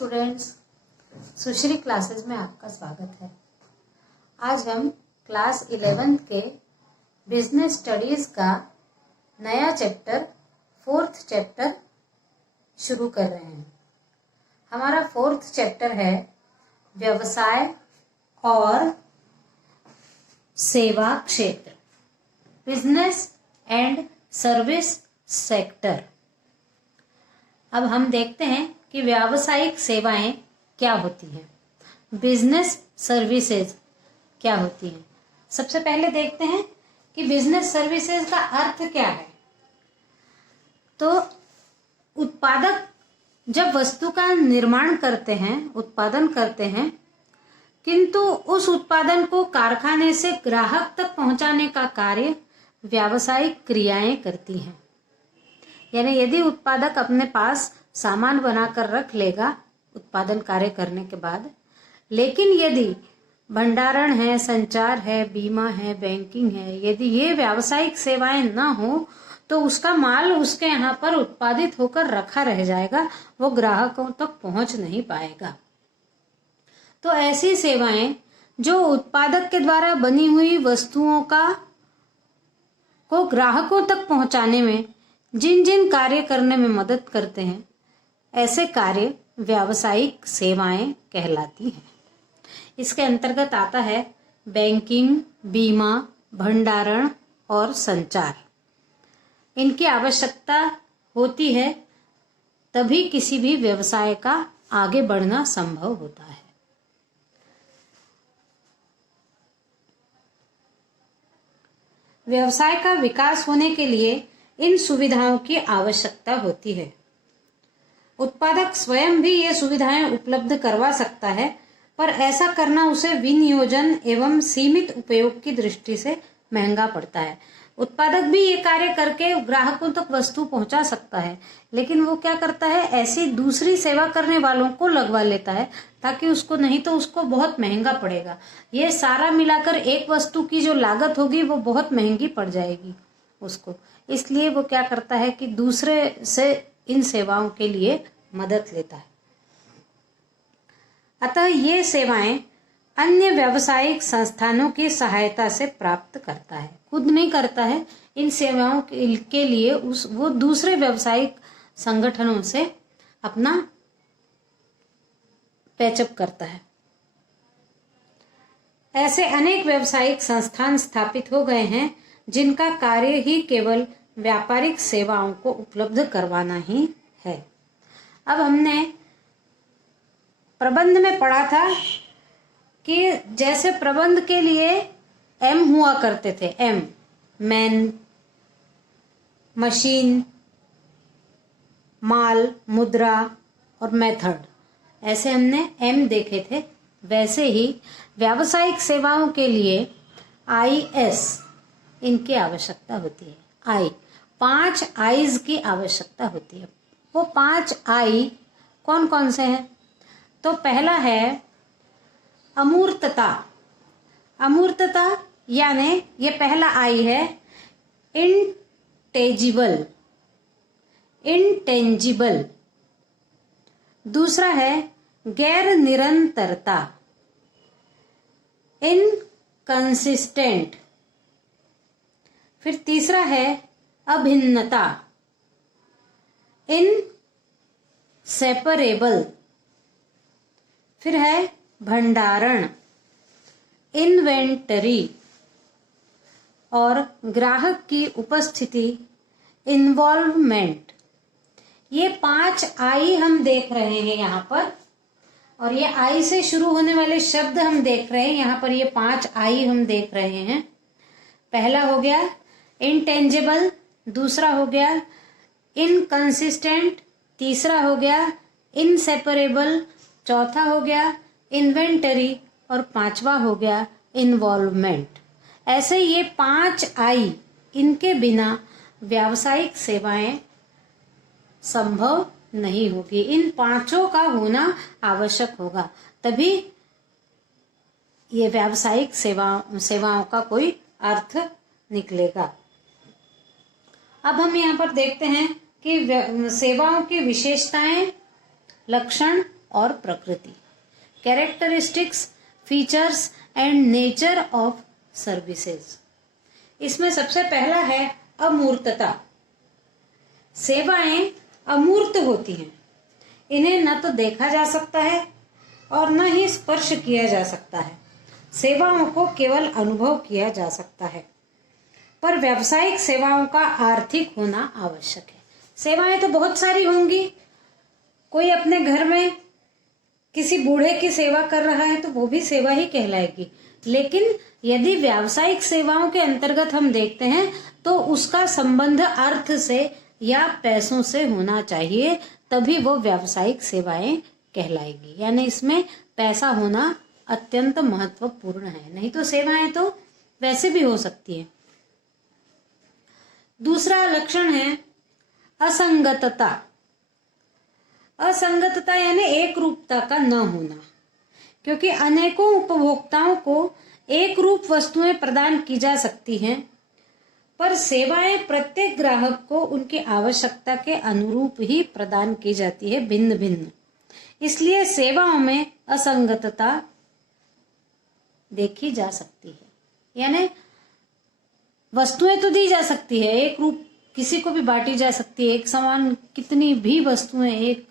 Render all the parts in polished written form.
Students, सुश्री classes में आपका स्वागत है। आज हम क्लास 11th के बिजनेस स्टडीज का नया चैप्टर 4th चैप्टर शुरू कर रहे हैं। हमारा 4th चैप्टर है व्यवसाय और सेवा क्षेत्र, बिजनेस एंड सर्विस सेक्टर। अब हम देखते हैं कि व्यावसायिक सेवाएं क्या होती हैं, बिजनेस सर्विसेज क्या होती हैं। सबसे पहले देखते हैं कि बिजनेस सर्विसेज का अर्थ क्या है। तो उत्पादक जब वस्तु का निर्माण करते हैं, उत्पादन करते हैं, किंतु उस उत्पादन को कारखाने से ग्राहक तक पहुंचाने का कार्य व्यावसायिक क्रियाएं करती हैं। यानी यदि उत्पादक अपने पास सामान बनाकर रख लेगा उत्पादन कार्य करने के बाद, लेकिन यदि भंडारण है, संचार है, बीमा है, बैंकिंग है, यदि ये व्यावसायिक सेवाएं ना हो तो उसका माल उसके यहाँ पर उत्पादित होकर रखा रह जाएगा, वो ग्राहकों तक पहुंच नहीं पाएगा। तो ऐसी सेवाएं जो उत्पादक के द्वारा बनी हुई वस्तुओं को ग्राहकों तक पहुंचाने में जिन जिन कार्य करने में मदद करते हैं, ऐसे कार्य व्यावसायिक सेवाएं कहलाती हैं। इसके अंतर्गत आता है बैंकिंग, बीमा, भंडारण और संचार। इनकी आवश्यकता होती है तभी किसी भी व्यवसाय का आगे बढ़ना संभव होता है। व्यवसाय का विकास होने के लिए इन सुविधाओं की आवश्यकता होती है। उत्पादक स्वयं भी ये सुविधाएं उपलब्ध करवा सकता है, पर ऐसा करना उसे विनियोजन एवं सीमित उपयोग की दृष्टि से महंगा पड़ता है। उत्पादक भी ये कार्य करके ग्राहकों तक वस्तु पहुंचा सकता है, लेकिन वो क्या करता है, ऐसी दूसरी सेवा करने वालों को लगवा लेता है ताकि उसको, नहीं तो उसको बहुत महंगा पड़ेगा। ये सारा मिलाकर एक वस्तु की जो लागत होगी वो बहुत महंगी पड़ जाएगी उसको। इसलिए वो क्या करता है कि दूसरे से इन सेवाओं के लिए मदद लेता है। अतः ये सेवाएं अन्य व्यावसायिक संस्थानों की सहायता से प्राप्त करता है, खुद नहीं करता है। इन सेवाओं के लिए वो दूसरे व्यावसायिक संगठनों से अपना पैचअप करता है। ऐसे अनेक व्यावसायिक संस्थान स्थापित हो गए हैं जिनका कार्य ही केवल व्यापारिक सेवाओं को उपलब्ध करवाना ही है। अब हमने प्रबंध में पढ़ा था कि जैसे प्रबंध के लिए एम हुआ करते थे, एम मैन, मशीन, माल, मुद्रा और मेथड, ऐसे हमने एम देखे थे। वैसे ही व्यावसायिक सेवाओं के लिए IS इनकी आवश्यकता होती है। आई, 5 आईज की आवश्यकता होती है। वो 5 आई कौन कौन से हैं? तो पहला है अमूर्तता। अमूर्तता यानी ये पहला आई है इंटेजिबल, इंटेंजिबल। दूसरा है गैर निरंतरता, इनकंसिस्टेंट। फिर तीसरा है अभिन्नता, इनसेपरेबल। फिर है भंडारण, इन्वेंटरी। और ग्राहक की उपस्थिति, इन्वॉल्वमेंट। ये 5 आई हम देख रहे हैं यहाँ पर, और ये आई से शुरू होने वाले शब्द हम देख रहे हैं यहाँ पर। ये 5 आई हम देख रहे हैं। पहला हो गया इंटेंजिबल, दूसरा हो गया इनकंसिस्टेंट, तीसरा हो गया इनसेपरेबल, चौथा हो गया इन्वेंटरी और पांचवा हो गया इन्वॉल्वमेंट। ऐसे ये 5 आई, इनके बिना व्यावसायिक सेवाएं संभव नहीं होगी। इन 5 का होना आवश्यक होगा, तभी ये व्यावसायिक सेवाओं का कोई अर्थ निकलेगा। अब हम यहाँ पर देखते हैं कि सेवाओं की विशेषताएं, लक्षण और प्रकृति। Characteristics, features and nature of services. इसमें सबसे पहला है अमूर्तता। सेवाएं अमूर्त होती हैं, इन्हें न तो देखा जा सकता है और न ही स्पर्श किया जा सकता है। सेवाओं को केवल अनुभव किया जा सकता है, पर व्यावसायिक सेवाओं का आर्थिक होना आवश्यक है। सेवाएं तो बहुत सारी होंगी, कोई अपने घर में किसी बूढ़े की सेवा कर रहा है तो वो भी सेवा ही कहलाएगी, लेकिन यदि व्यावसायिक सेवाओं के अंतर्गत हम देखते हैं तो उसका संबंध अर्थ से या पैसों से होना चाहिए, तभी वो व्यावसायिक सेवाएं कहलाएगी। यानी इसमें पैसा होना अत्यंत महत्वपूर्ण है, नहीं तो सेवाएं तो वैसे भी हो सकती है। दूसरा लक्षण है असंगतता। असंगतता यानी एक रूपता का न होना, क्योंकि अनेकों उपभोक्ताओं को एक रूप वस्तुएं प्रदान की जा सकती हैं, पर सेवाएं प्रत्येक ग्राहक को उनकी आवश्यकता के अनुरूप ही प्रदान की जाती है, भिन्न भिन्न। इसलिए सेवाओं में असंगतता देखी जा सकती है। यानी वस्तुएं तो दी जा सकती है, एक रूप किसी को भी बांटी जा सकती है, एक समान कितनी भी वस्तुएं एक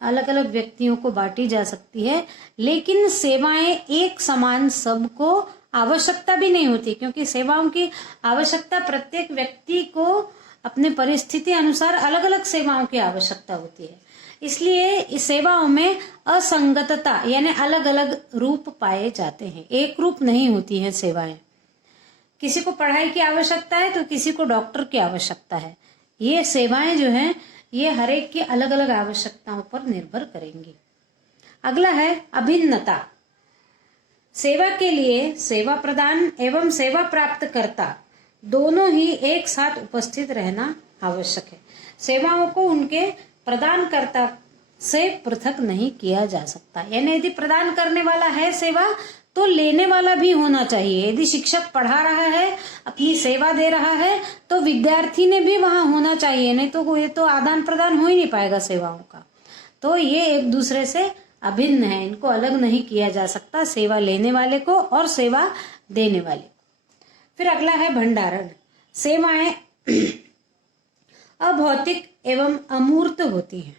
अलग अलग व्यक्तियों को बांटी जा सकती है, लेकिन सेवाएं एक समान सबको आवश्यकता भी नहीं होती, क्योंकि सेवाओं की आवश्यकता प्रत्येक व्यक्ति को अपने परिस्थिति अनुसार अलग अलग सेवाओं की आवश्यकता होती है। इसलिए इस सेवाओं में असंगतता यानी अलग अलग रूप पाए जाते हैं, एक रूप नहीं होती हैं सेवाएं। किसी को पढ़ाई की आवश्यकता है तो किसी को डॉक्टर की आवश्यकता है। ये सेवाएं जो हैं ये हर एक की अलग अलग आवश्यकताओं पर निर्भर करेंगी। अगला है अभिन्नता। सेवा के लिए सेवा प्रदान एवं सेवा प्राप्त करता दोनों ही एक साथ उपस्थित रहना आवश्यक है। सेवाओं को उनके प्रदानकर्ता से पृथक नहीं किया जा सकता। यानी यदि प्रदान करने वाला है सेवा तो लेने वाला भी होना चाहिए। यदि शिक्षक पढ़ा रहा है, अपनी सेवा दे रहा है, तो विद्यार्थी ने भी वहां होना चाहिए, नहीं तो ये तो आदान प्रदान हो ही नहीं पाएगा सेवाओं का। तो ये एक दूसरे से अभिन्न है, इनको अलग नहीं किया जा सकता, सेवा लेने वाले को और सेवा देने वाले को। फिर अगला है भंडारण। सेवाएं अभौतिक एवं अमूर्त होती हैं,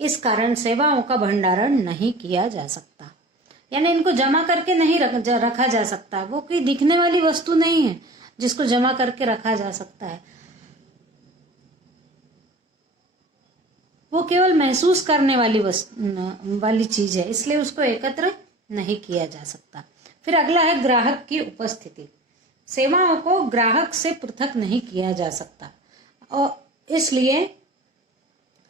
इस कारण सेवाओं का भंडारण नहीं किया जा सकता। यानी इनको जमा करके नहीं रखा जा सकता। वो कोई दिखने वाली वस्तु नहीं है जिसको जमा करके रखा जा सकता है, वो केवल महसूस करने वाली चीज है, इसलिए उसको एकत्र नहीं किया जा सकता। फिर अगला है ग्राहक की उपस्थिति। सेवाओं को ग्राहक से पृथक नहीं किया जा सकता और इसलिए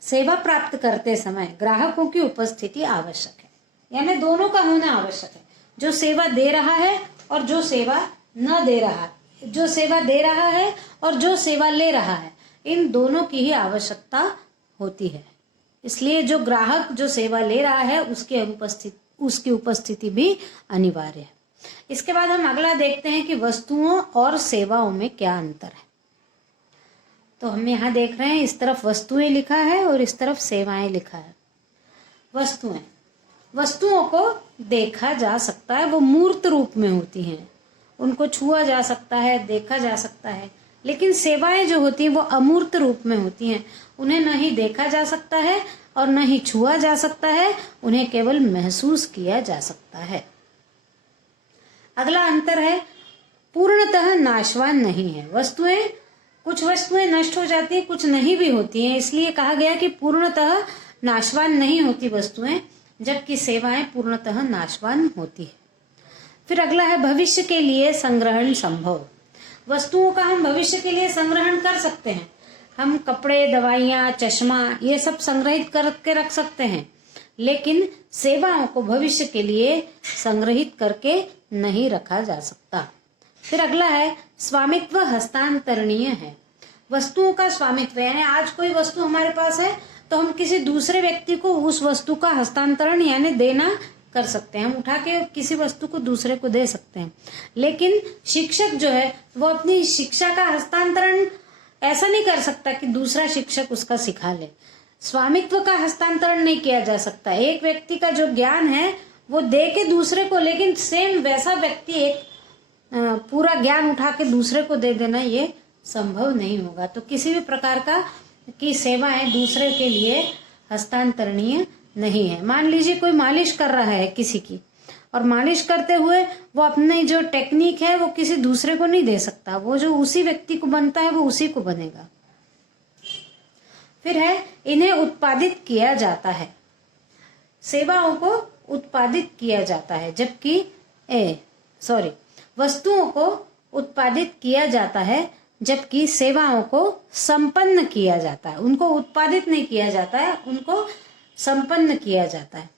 सेवा प्राप्त करते समय ग्राहकों की उपस्थिति आवश्यक है। यानी दोनों का होना आवश्यक है, जो सेवा दे रहा है और जो सेवा न दे रहा है, जो सेवा दे रहा है और जो सेवा ले रहा है, इन दोनों की ही आवश्यकता होती है। इसलिए जो ग्राहक जो सेवा ले रहा है उसकी उपस्थिति भी अनिवार्य है। इसके बाद हम अगला देखते हैं कि वस्तुओं और सेवाओं में क्या अंतर है। तो हम यहाँ देख रहे हैं, इस तरफ वस्तुएं लिखा है और इस तरफ सेवाएं लिखा है। वस्तुओं को देखा जा सकता है, वो मूर्त रूप में होती हैं, उनको छुआ जा सकता है, देखा जा सकता है। लेकिन सेवाएं जो होती हैं वो अमूर्त रूप में होती हैं, उन्हें न ही देखा जा सकता है और न ही छुआ जा सकता है, उन्हें केवल महसूस किया जा सकता है। अगला अंतर है पूर्णतः नाशवान नहीं है। कुछ वस्तुएं नष्ट हो जाती है, कुछ नहीं भी होती हैं, इसलिए कहा गया कि पूर्णतः नाशवान नहीं होती वस्तुएं, जबकि सेवाएं पूर्णतः नाशवान होती है। फिर अगला है भविष्य के लिए संग्रहण संभव। वस्तुओं का हम भविष्य के लिए संग्रहण कर सकते हैं। हम कपड़े, दवाइयाँ, चश्मा ये सब संग्रहित करके रख सकते हैं, लेकिन सेवाओं को भविष्य के लिए संग्रहित करके नहीं रखा जा सकता। फिर अगला है स्वामित्व हस्तांतरणीय है। वस्तुओं का स्वामित्व यानी आज कोई वस्तु हमारे पास है तो हम किसी दूसरे व्यक्ति को उस वस्तु का हस्तांतरण यानी देना कर सकते हैं, हम उठा के किसी वस्तु को दूसरे को दे सकते हैं। लेकिन शिक्षक जो है वो अपनी शिक्षा का हस्तांतरण ऐसा नहीं कर सकता कि दूसरा शिक्षक उसका सिखा ले। स्वामित्व का हस्तांतरण नहीं किया जा सकता। एक व्यक्ति का जो ज्ञान है वो दे के दूसरे को, लेकिन सेम वैसा व्यक्ति एक पूरा ज्ञान उठा के दूसरे को दे देना ये संभव नहीं होगा। तो किसी भी प्रकार की सेवाएं दूसरे के लिए हस्तांतरणीय नहीं है। मान लीजिए कोई मालिश कर रहा है किसी की, और मालिश करते हुए वो अपनी जो टेक्निक है वो किसी दूसरे को नहीं दे सकता। वो जो उसी व्यक्ति को बनता है वो उसी को बनेगा। फिर है इन्हें उत्पादित किया जाता है। सेवाओं को उत्पादित किया जाता है, जबकि वस्तुओं को उत्पादित किया जाता है, जबकि सेवाओं को संपन्न किया जाता है। उनको उत्पादित नहीं किया जाता है, उनको संपन्न किया जाता है।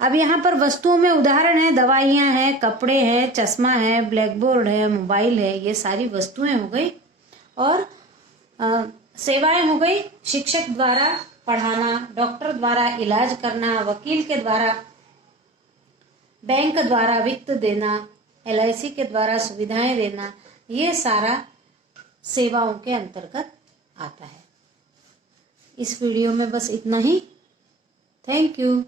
अब यहाँ पर वस्तुओं में उदाहरण है, दवाइयाँ हैं, कपड़े हैं, चश्मा है, ब्लैक बोर्ड है, मोबाइल है, ये सारी वस्तुएं हो गई। और सेवाएं हो गई शिक्षक द्वारा पढ़ाना, डॉक्टर द्वारा इलाज करना, वकील के द्वारा, बैंक द्वारा वित्त देना, LIC के द्वारा सुविधाएं देना, ये सारा सेवाओं के अंतर्गत आता है। इस वीडियो में बस इतना ही। Thank you.